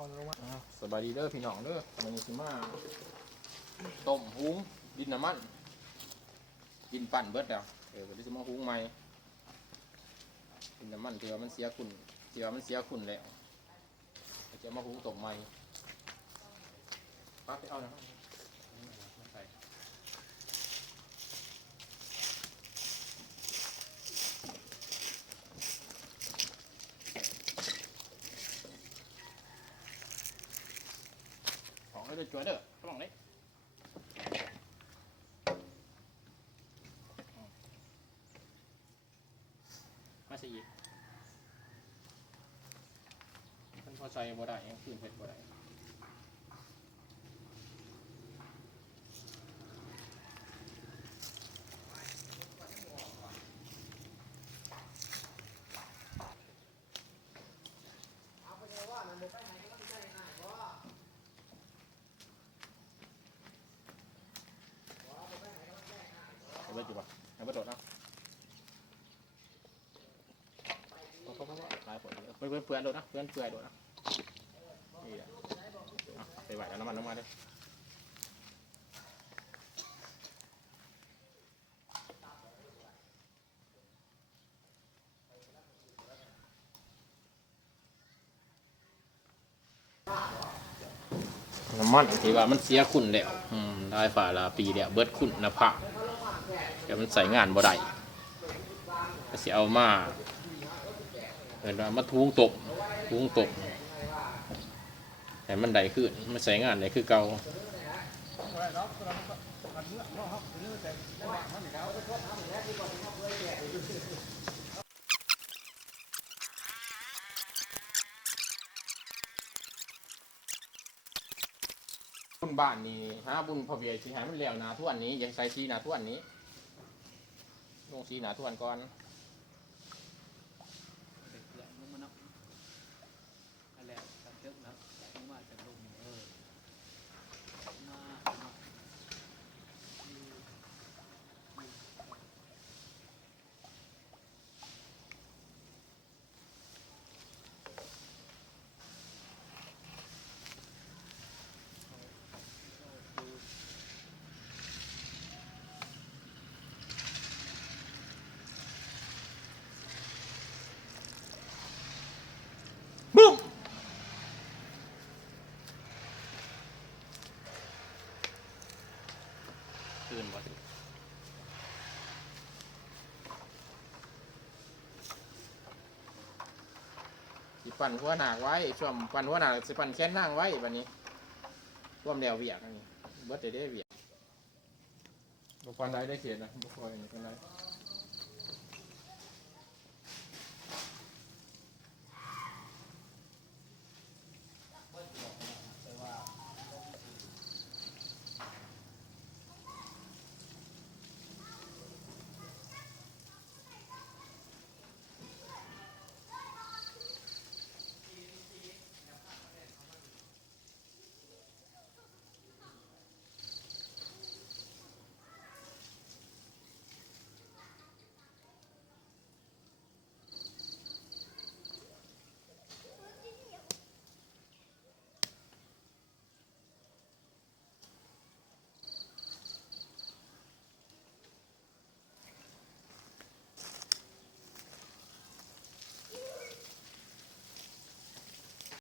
เอาลงมาสบายดีเด้อพี่น้องเด้อมันสิมาต้มหุงดินน้ำมันดินปั่นเบิดแล้ววันนี้สิมาหุงใหม่ดินน้ำมันเดี๋ยวมันเสียขุ่นแล้วจะมาหุงต้มใหม่ปั๊บไปเอานะของให้ด้วยจ้วยเด้อระวังเลยมาสิอีกมันพอใจบ่ได้ยังขึ้นเผ็ดบ่ได้เอาไปจุบเอาไปโดดนะเขาหลายคนเพื่อนโดดนะเพื่อนโดดนะนี่แหละไปไหวแล้วน้ำมันลงมาด้วยน้ำมันที่ว่ามันเสียขุ่นแล้วได้ฝ่าละปีแล้วเบิดขุ่นนะผักเดี๋ยวมันใส่งานบ่ได้ก็เสียเอามามาทุงตบแต่มันได้ขึ้นมันใส่งานได้คือเก่าบุญบ้านนี่บุญพอเบียร์ที่หายมันแล้วนาทุกวันนี้ยังใส่ชีนาทุกวันนี้ลงชีนาทุกวันก่อนบุ้มตื่นวะสิปั่นหัวหนักไว้ช่วงปั่นหัวหนักสิปั่นแค่นั่งไว้วันนี้ร่วมแนวเวียกอันนี้เบิร์ดได้เวียกบุคคลใดได้เขียนนะบุคคลเป็นไร